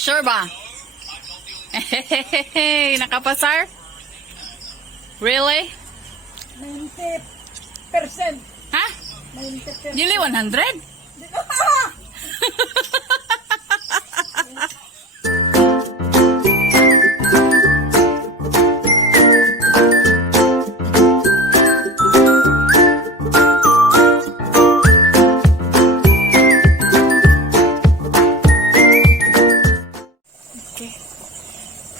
Sure ba? Hey, nakapasar? Really? 90%. Ha? 90%. Dili 100? Okay.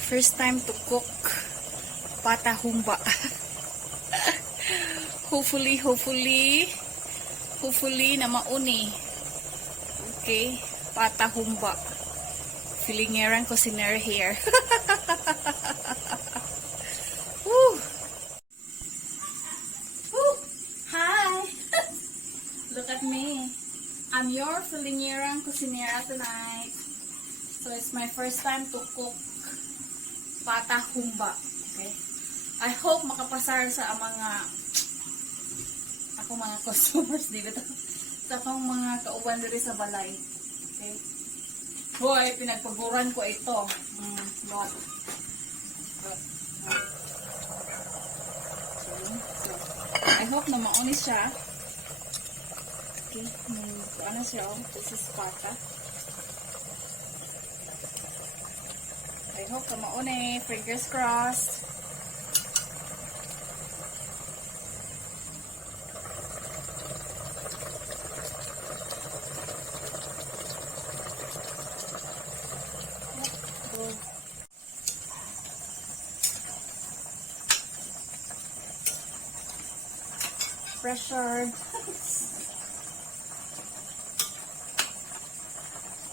First time to cook pata humba. Hopefully na mauni. Okay, pata humba. Feelingerang Kusinera here. Woo! Woo! Hi! Look at me. I'm your Feelingerang Kusinera tonight. So it's my first time to cook pata humba. Okay? I hope makapasar sa mga customers dito. Sa akong mga kauban diri sa balay. Okay? Hoy, pinagpaguran ko ito. Lot. So, I hope na mauni siya. Okay, ano siya, this is pata. I hope na mauni, fingers crossed. Pressured.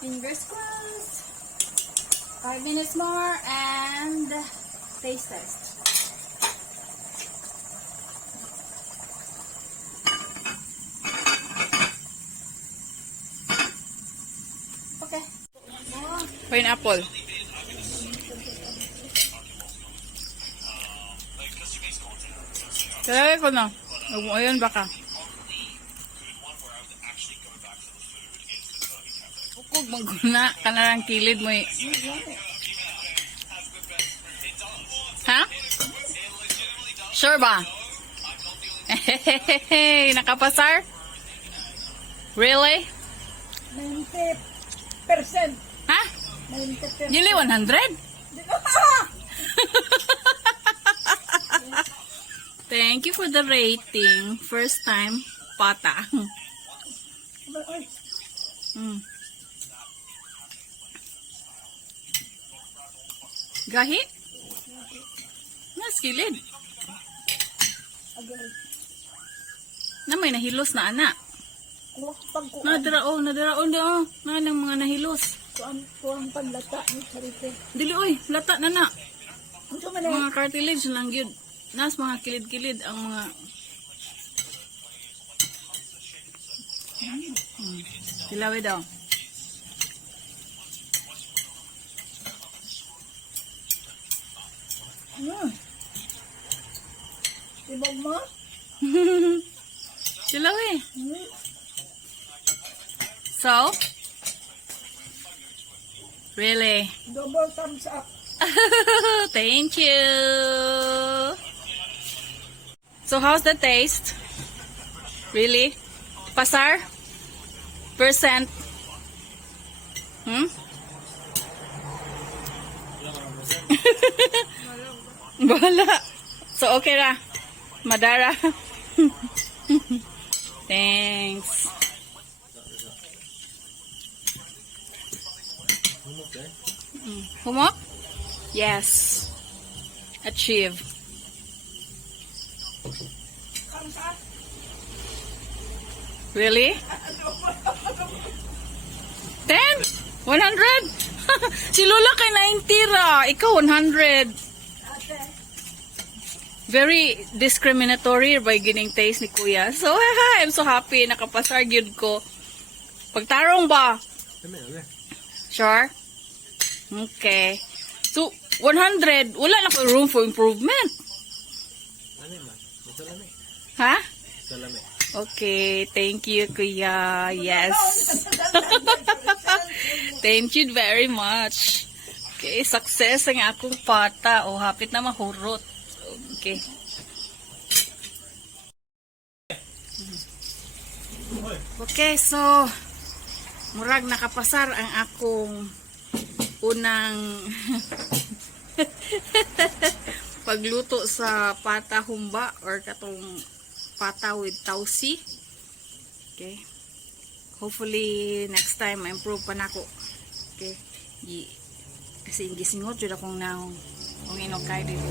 Fingers crossed. 5 minutes more and taste test. Okay. Pineapple. Kaya ko na. Ayun baka. Ukog maguna ka na lang kilid mo eh. Ha? Sure ba? Hey, nakapasar? Really? 90%. Ha? 90%. Dili 100? Thank you for the rating. First time, pata. Gahi? Naskilid. Na may nahilos na ana. Nadiraon daw. Na lang mga nahilos. Kuang panlata ni Charite. Dili oy, lata na na. Unsa man Mga cartilage lang gyud. Nas mga kilid-kilid ang mga Tilawi daw. Ibog mo? Tilawi. So? Really? Double thumbs up. Thank you. So how's the taste? Really? Pasar? Percent? Bawala. So okay ra. Madara. Thanks. Humok? Yes. Achieve. Really? 10? 100? Si Lola kay 90 ra. Ikaw 100. Very discriminatory by gining taste ni Kuya. So, I'm so happy. Nakapasar gyud ko. Pagtarong ba? Sure? Okay. So, 100. Wala na ko room for improvement. Ha? Okay. Thank you, Kuya. Yes. Thank you very much. Okay, success ang akong pata. O, hapit na mahurot. Okay. Okay, so murag nakapasar ang akong unang pagluto sa pata humba or katong pata with tausi. Okay. Hopefully next time ma-improve pa nako. Okay. Kasi gisingot jud akong naong kung inokay dito.